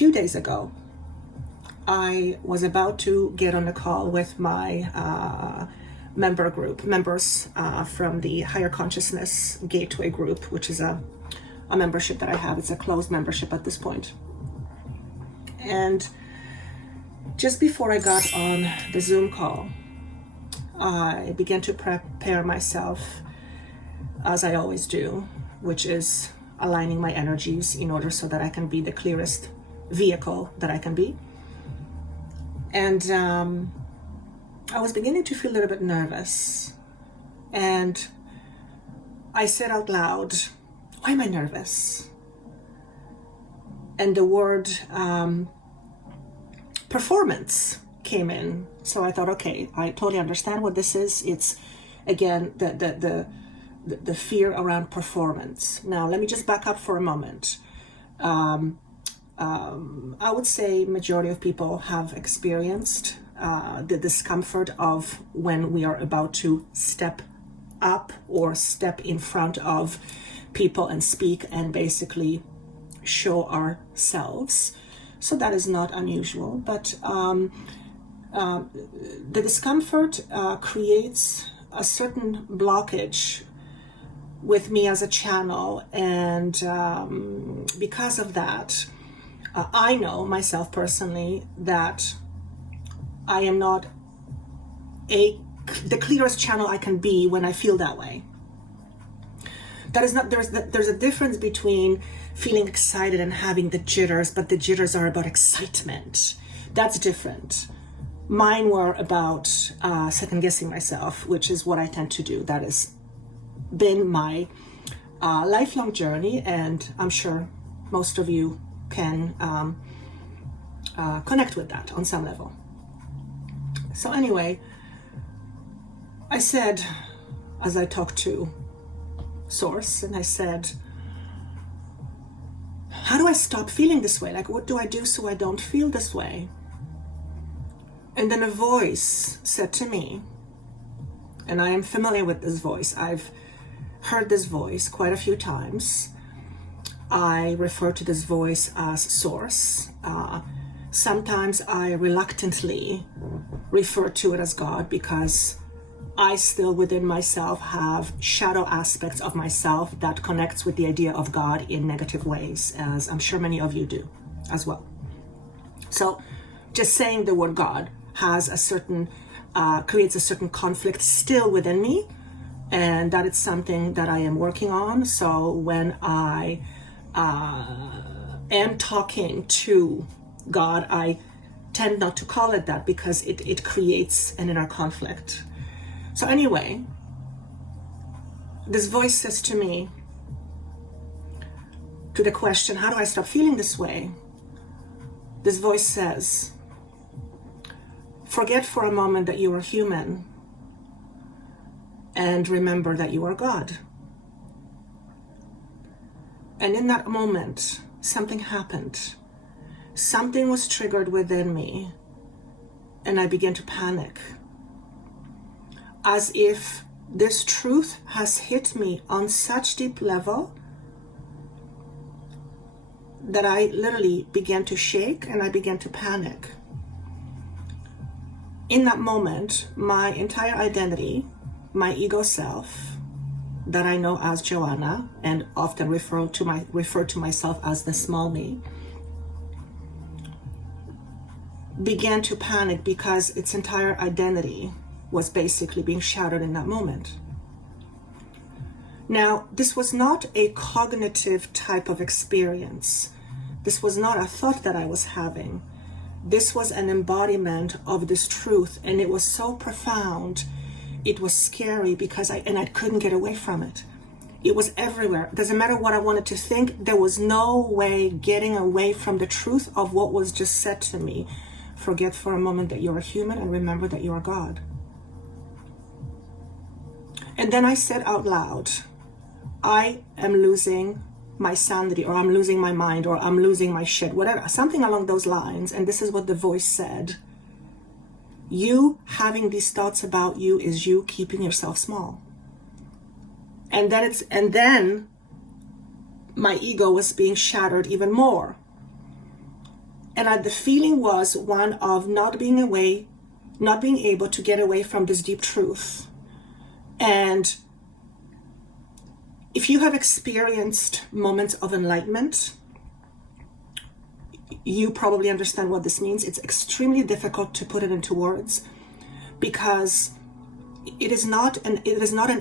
few days ago, I was about to get on a call with my members from the Higher Consciousness Gateway group, which is a membership that I have. It's a closed membership at this point. And just before I got on the Zoom call, I began to prepare myself, as I always do, which is aligning my energies in order so that I can be the clearest vehicle that I can be. And I was beginning to feel a little bit nervous. And I said out loud, why am I nervous? And the word performance came in. So I thought, okay, I totally understand what this is. It's, again, the fear around performance. Now, let me just back up for a moment. I would say majority of people have experienced the discomfort of when we are about to step up or step in front of people and speak and basically show ourselves. So that is not unusual, but the discomfort creates a certain blockage with me as a channel, and because of that, I know myself personally that I am not the clearest channel I can be when I feel that way. That is not, there's a difference between feeling excited and having the jitters, but the jitters are about excitement. That's different. Mine were about second guessing myself, which is what I tend to do. That has been my lifelong journey, and I'm sure most of you can connect with that on some level. So anyway, I said, as I talked to Source, and I said, how do I stop feeling this way? Like, what do I do so I don't feel this way? And then a voice said to me, and I am familiar with this voice. I've heard this voice quite a few times. I refer to this voice as Source. Sometimes I reluctantly refer to it as God because I still within myself have shadow aspects of myself that connects with the idea of God in negative ways, as I'm sure many of you do as well. So just saying the word God has a certain, creates a certain conflict still within me, and that is something that I am working on. So when I am talking to God, I tend not to call it that because it creates an inner conflict. So anyway, this voice says to me, to the question, how do I stop feeling this way? This voice says, forget for a moment that you are human and remember that you are God. And in that moment, something happened. Something was triggered within me, and I began to panic. As if this truth has hit me on such deep level that I literally began to shake and I began to panic. In that moment, my entire identity, my ego self, that I know as Joanna and often refer to myself as the small me, began to panic because its entire identity was basically being shattered in that moment. Now, this was not a cognitive type of experience. This was not a thought that I was having. This was an embodiment of this truth, and it was so profound. It was scary because I couldn't get away from it. It was everywhere. It doesn't matter what I wanted to think. There was no way getting away from the truth of what was just said to me. Forget for a moment that you're a human and remember that you are God. And then I said out loud, I am losing my sanity, or I'm losing my mind, or I'm losing my shit, whatever, something along those lines. And this is what the voice said. You having these thoughts about you is you keeping yourself small. And then my ego was being shattered even more. And the feeling was one of not being able to get away from this deep truth. And if you have experienced moments of enlightenment, you probably understand what this means. It's extremely difficult to put it into words, because it is not an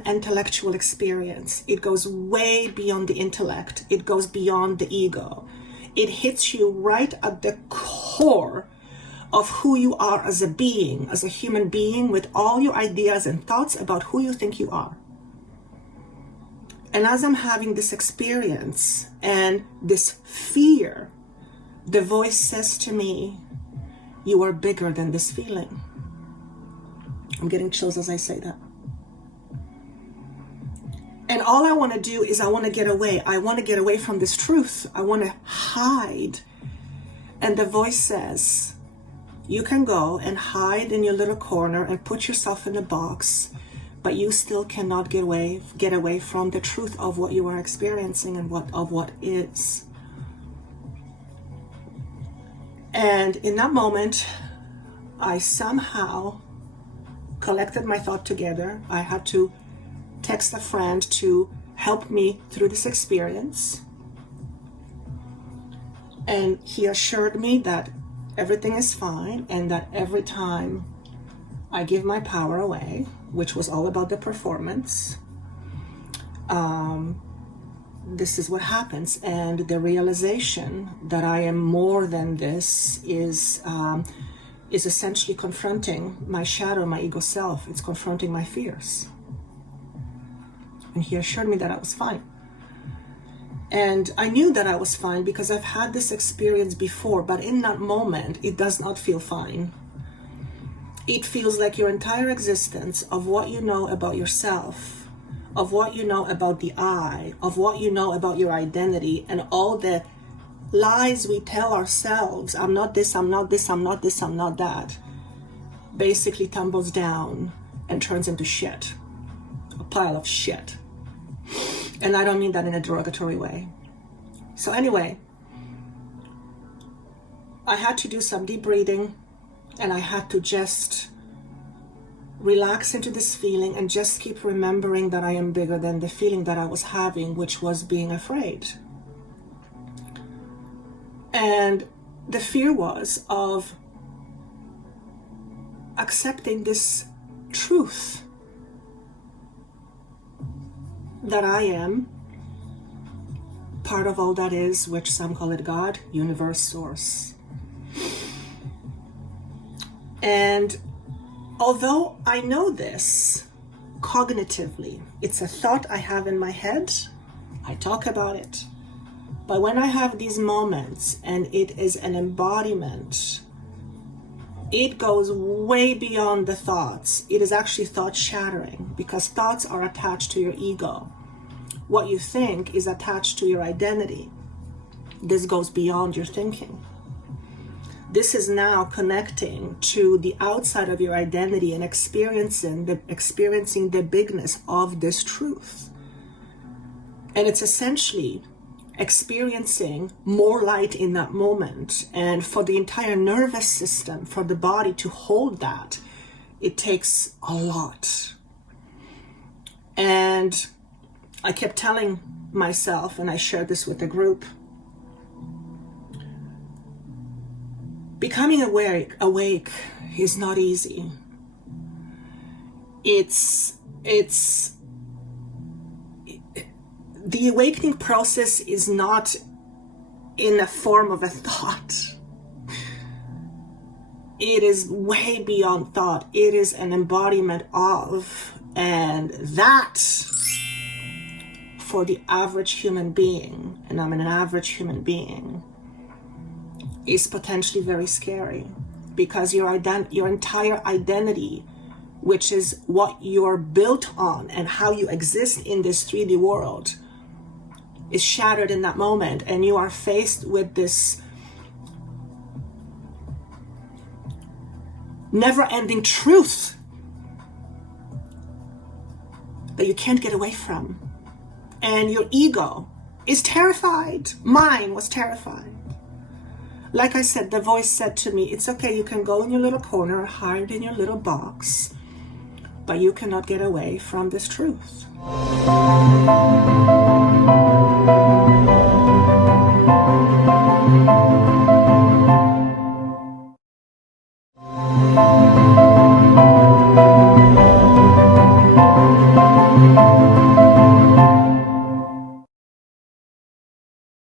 intellectual experience. It goes way beyond the intellect. It goes beyond the ego. It hits you right at the core of who you are as a being, as a human being, with all your ideas and thoughts about who you think you are. And as I'm having this experience and this fear, the voice says to me, you are bigger than this feeling. I'm getting chills as I say that. And all I want to do is I want to get away. I want to get away from this truth. I want to hide. And the voice says, you can go and hide in your little corner and put yourself in a box, but you still cannot get away from the truth of what you are experiencing and what is. And in that moment, I somehow collected my thought together. I had to text a friend to help me through this experience. And he assured me that everything is fine, and that every time I give my power away, which was all about the performance, this is what happens. And the realization that I am more than this is essentially confronting my shadow, my ego self. It's confronting my fears. And he assured me that I was fine. And I knew that I was fine because I've had this experience before, but in that moment, it does not feel fine. It feels like your entire existence of what you know about yourself, of what you know about the I, of what you know about your identity, and all the lies we tell ourselves, I'm not this, I'm not this, I'm not this, I'm not that, basically tumbles down and turns into shit, a pile of shit. And I don't mean that in a derogatory way. So anyway, I had to do some deep breathing, and I had to just relax into this feeling and just keep remembering that I am bigger than the feeling that I was having, which was being afraid. And the fear was of accepting this truth that I am part of all that is, which some call it God, universe, source. And although I know this cognitively, it's a thought I have in my head, I talk about it. But when I have these moments and it is an embodiment, it goes way beyond the thoughts. It is actually thought shattering, because thoughts are attached to your ego. What you think is attached to your identity. This goes beyond your thinking. This is now connecting to the outside of your identity and experiencing the bigness of this truth. And it's essentially experiencing more light in that moment. And for the entire nervous system, for the body to hold that, it takes a lot. And I kept telling myself, and I shared this with the group, becoming awake is not easy. The awakening process is not in the form of a thought. It is way beyond thought. It is an embodiment of, and that for the average human being, and I'm an average human being, is potentially very scary, because your entire identity, which is what you're built on and how you exist in this 3D world, is shattered in that moment, and you are faced with this never-ending truth that you can't get away from. And your ego is terrified. Mine was terrified. Like I said, the voice said to me, it's okay, you can go in your little corner, hide in your little box, but you cannot get away from this truth.